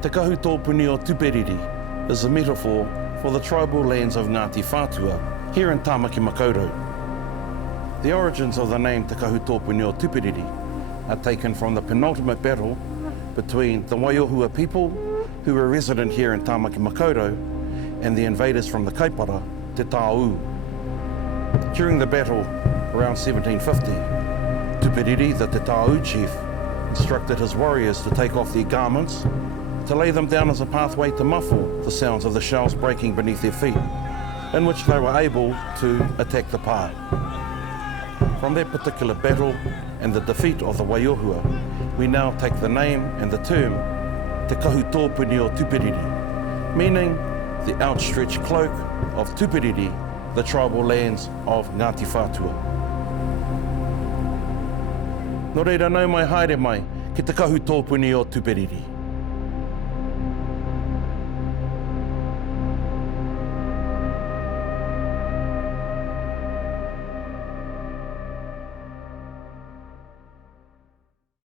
Te Kahu Puni o Tuperiri is a metaphor for the tribal lands of Ngāti Whātua here in Tāmaki Makaurau. The origins of the name Te Kahu Puni o Tuperiri are taken from the penultimate battle between the Waiohua people who were resident here in Tāmaki Makaurau and the invaders from the Kaipara, Te Kahu. During the battle around 1750, Tuperiri, the Te Kahu chief, instructed his warriors to take off their garments, to lay them down as a pathway to muffle the sounds of the shells breaking beneath their feet, in which they were able to attack the pā. From that particular battle and the defeat of the Waiohua, we now take the name and the term Te Kahu Puni o Tuperiri, meaning the outstretched cloak of Tuperiri, the tribal lands of Ngāti Whātua. Nō reira nau mai haere mai ki Te Kahu Puni o Tuperiri.